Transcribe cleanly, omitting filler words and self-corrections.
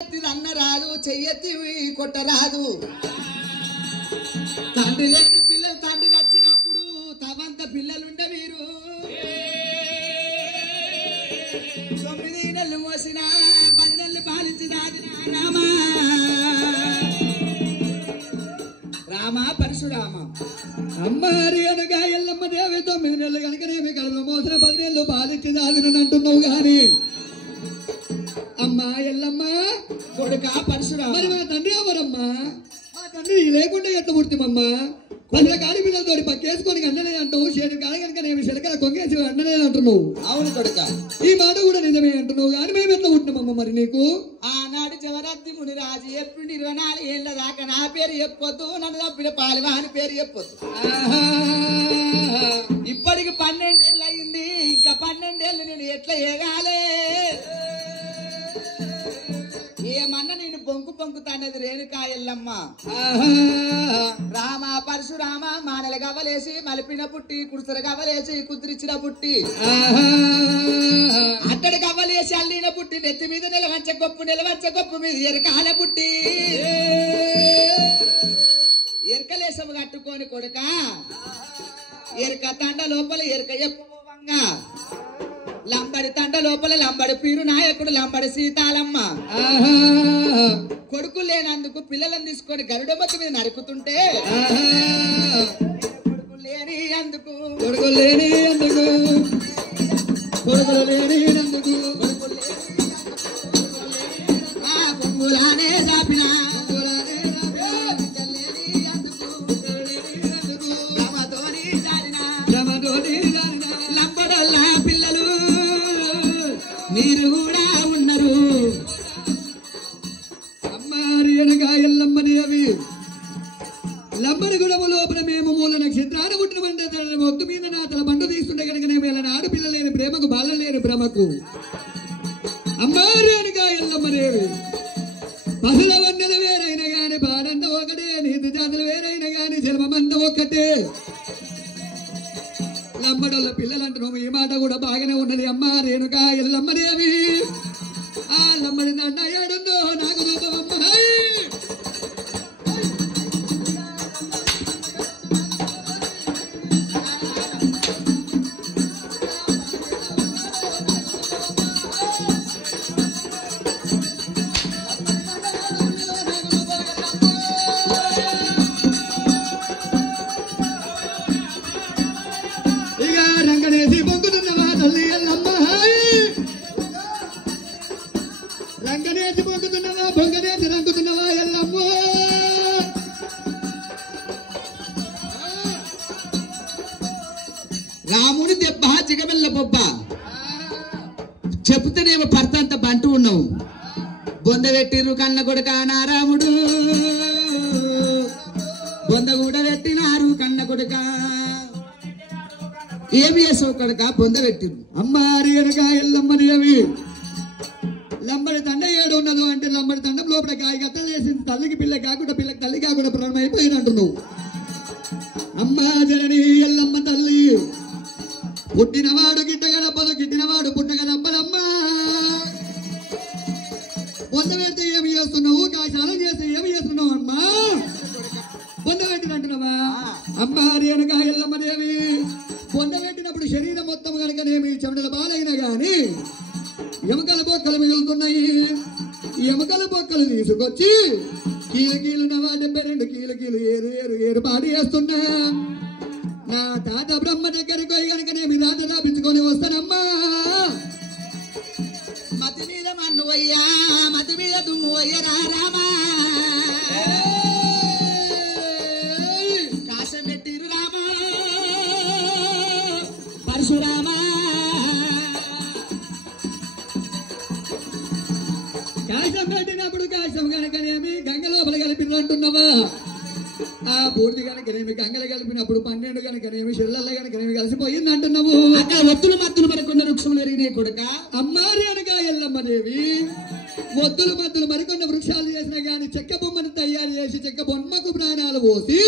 అన్నరాదు చెయ్యెత్తి కొట్టరాదు. తండ్రి లేని పిల్లలు తండ్రి నచ్చినప్పుడు తవంత పిల్లలుండే మీరు 9 నెలలు మోసిన 10 నెలలు పాలించి దాదిన రామ పరశురామ అమ్మారి అనగా ఎల్లమ్మ దేవి 9 నెలలు కనుకనేమి కడుపులో మోసిన 10 నెలలు పాలించి దాదినని అంటున్నావు గాని అమ్మా ఎల్లమ్మ కొడుక పరశురామ మరి మా తండ్రి ఎవరమ్మా? మా తండ్రి లేకుండా ఎట్లా పుట్టిమమ్మా? 10 కాడి పిల్లలతో పక్కేసుకొని అన్నలే అంటావు, 7 కాడి కనుకనేమి శిలకల కొంగేసి అన్నలే అంటున్నావు. అవును కొడుక, ఈ మాట కూడా నిజమే అంటున్నావు కానీ మేము ఎట్లా పుట్టినామమ్మ? మరి నీకు ఆనాడు జవరత్తి మునిరాజు ఎప్పుడు 24 ఏళ్ల దాకా నా పేరు చెప్పొద్దు, నన్ను తప్పిన పాలివాని పేరు చెప్పొద్దు. ఇప్పటికి 12 ఏళ్ళు అయింది, ఇంకా 12 ఏళ్ళు నేను ఎట్లా ఏగాలే? ఏమన్నా నేను పొంకుతానది రేణుకా ఎల్లమ్మ. రామ పరశురామ మానల గవ్వలేసి మలిపిన పుట్టి కుడుసర గవ్వలేసి కుదిరిచిన పుట్టి అట్టడి గవ్వలేసి అల్లిన పుట్టి నెత్తి మీద నిలవంచ గొప్పు మీద ఎరకాల పుట్టి ఎరకలేసము కట్టుకొని కొడుక ఎరక తండ లోపల ఎరక ఎప్పువంగా లంబడి తండ లోపల లంబడి పీరు నాయకుడు లంబడి సీతాలమ్మ. కొడుకు లేనందుకు పిల్లలను తీసుకొని గరుడమతి మీద నరుకుతుంటే కొడుకులు లేని అందుకు పొంగులానే చాపిన లంబడోళ్ళ పిల్లలు మీరు కూడా ఉన్నారు. అమ్మారి అనగా ఎల్లమ్మని అవి లంబడి గుడము లోపల మేము మూల నక్షత్రాన్ని పుట్టినమంటే ఒత్తు మీద నా తల బండు తీస్తుంటే కనుక నేను ఇలా ఆడపిల్ల లేని ప్రేమకు బాల లేని భ్రమకు అమ్మారి అనగా ఎల్లమ్మనేవి పసుల వన్నెలు వేరైన గాని పాడంత ఒకటే, నీతి జాతులు వేరైన గాని జన్మమంత ఒక్కటే. లంబడోళ్ళ పిల్లలు అంటున్నాము, ఈ మాట కూడా బాగానే ఉన్నది. అమ్మ రేణుకా ఎల్లమ్మనేవి ఆ లంబడి దండ ఏడుందో నాకు రూపమమ్మ. ఇక రంగనేసి పొంగుతున్నవా తల్లి ఎల్లమ్మ, రంగనేసి పొంగుతున్నవా పొంగనేసి రంగుతున్నవా ఎల్లమ్మ. రాముడి దెబ్బ చిగబెల్ల బొబ్బ చెబుతేనేమో భర్త బంటూ ఉన్నావు. బొంద పెట్టిర్రు కన్న కొడుక నారాముడు, బొంద కూడా పెట్టినారు కన్న కొడుక. ఏమి చేసావు కొడుక? బొంద పెట్టిర్రు. అమ్మారి అనగా ఎల్లమ్మని అవి లంబడి తండ ఏడు ఉన్నదు అంటే లంబడి తండం లోపల గాయ గత్తలు వేసింది. తల్లికి పిల్ల కాకుండా పిల్లకి తల్లి కాకుండా ప్రాణం అయిపోయినట్టున్నావు. అమ్మ జనని ఎల్లమ్మ తల్లి పుట్టినవాడు గిట్టగడప్పదు, గిట్టినవాడు పుట్టగడప్పదమ్మ. పొంద పెడితే ఏమి చేస్తున్నావు? కాశాలం చేస్తే ఏమి చేస్తున్నావు అమ్మా? పొంద పెట్టినట్టున్నావా? అమ్మ రేణుకా ఎల్లమ్మ దేవి పొంద పెట్టినప్పుడు శరీరం మొత్తం కనుకనేమి చెమటల బాలైనా గాని ఎముకల బొక్కలు మిగులుతున్నాయి. ఎముకల బొక్కలు తీసుకొచ్చి కీలు నవా 72 ఏరు పాడి వేస్తున్నా. నా తాత బ్రహ్మ దగ్గరికి పోయి కనుకనేమి రాత రాపించుకొని వస్తానమ్మా. మతి మీద మన్ను అయ్యా, మతి మీద దుమ్ము అయ్యరా రామా. కాశం పెట్టిరు రామా పరశురామా. కాశం పెట్టినప్పుడు కాశం కనుకనేమి గంగ లోపల కలిపిన అంటున్నావా? ఆ పూర్తి కనుకనేమి గంగలు కలిపినప్పుడు 12 కనుకనేమి చెల్లెళ్ళ కనుకనేమి కలిసిపోయింది అంటున్నావు. అక్కడ ఒత్తులు మత్తులు పడుకున్న వృక్షములు ఎరిగినాయి కొడుక. అమ్మారి అనగా ఎల్లమ్మదేవి ఒత్తులు మత్తులు మరికొన్న వృక్షాలు చేసినా గాని చెక్క బొమ్మను తయారు చేసి చెక్క బొమ్మకు ప్రాణాలు పోసి